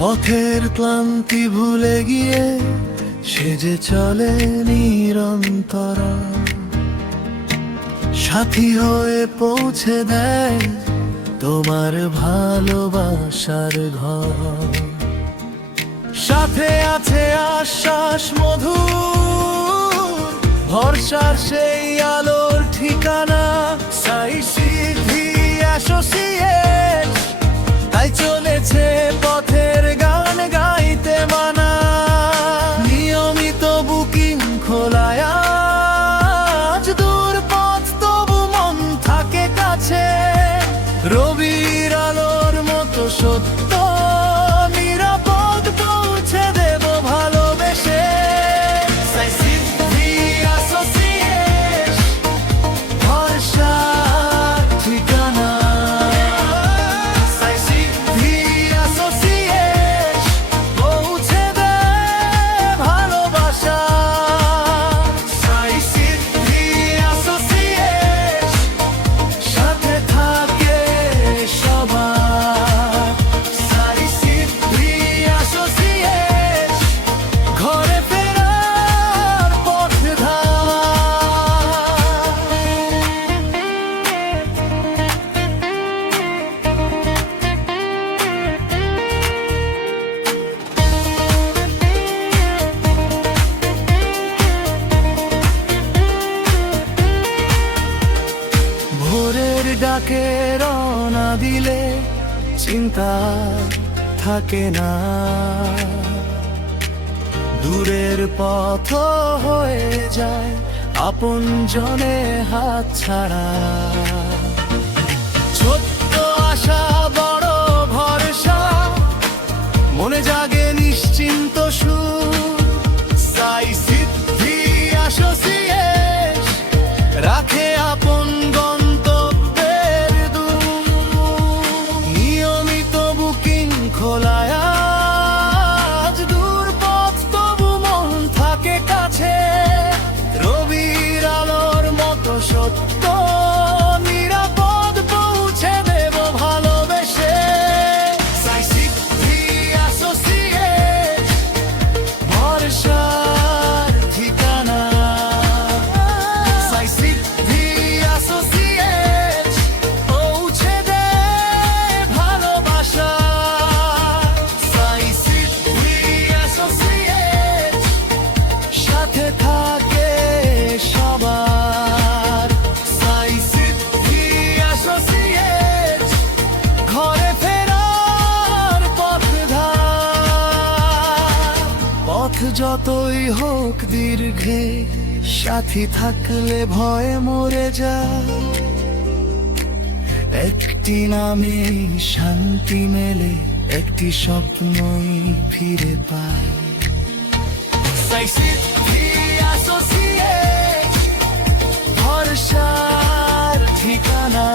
পথের ক্লান্তি ভুলে গিয়ে সে যে চলে নিরন্তর, সাথী হয়ে পৌঁছে দেয় তোমার ভালোবাসার ঘর। সাথে আছে আশ্বাস মধুর, ভরসার সেই আলোর ঠিকানা। সাইসিডি অ্যাসোসিয়েট তাই চলেছে পথের গান গাইতে মানা। নিয়মিত বুকিং খোলায়, আজ দূর পথ তবু মন থাকে কাছে। রবির আলোর মতো সত্য নিরাপদ পৌঁছে দেব ভালোবেসে। সাইসিডি অ্যাসোসিয়েট ভরসার ঠিকানা। সাইসিডি অ্যাসোসিয়েট পৌঁছে দেয় ভালোবাসা। সাইসিডি অ্যাসোসিয়েট সাথে থাকে সবার। সাইসিডি অ্যাসোসিয়েট ঘরে ফেরার পথ ভোরের ডাকে রওনা দিলে চিন্তা থাকে না। দূরের পথ হয়ে যায় আপন জনে হাত ছাড়া। ছোট্ট আশা বড় ভরসা, মনে জাগে নিশ্চিন্ত সুর। সাইসিডি অ্যাসোসিয়েট রাখে আপন গন্তব্যের দূর। নিয়মিত বুকিং খোলায়, আজ দূর পথ তবু মন থাকে কাছে। রবির আলোর মতো সত্য নিরাপদ পৌঁছে দেব ভালোবেসে। সাইসিডি অ্যাসোসিয়েট ভরসার ঠিকানা। সাইসিডি অ্যাসোসিয়েট পৌঁছে দেয় ভালোবাসা। সাইসিডি অ্যাসোসিয়েট সাথে থাকে সবার। সাইসিডি অ্যাসোসিয়েট ঘরে ফেরার পথ পথ যতই হোক দীর্ঘে, সাথী থাকলে ভয় মরে যায়। একটি নামে শান্তি মেলে, একটি স্বপ্নই ফিরে পায়। সাইসিডি অ্যাসোসিয়েট ভরসার ঠিকানা।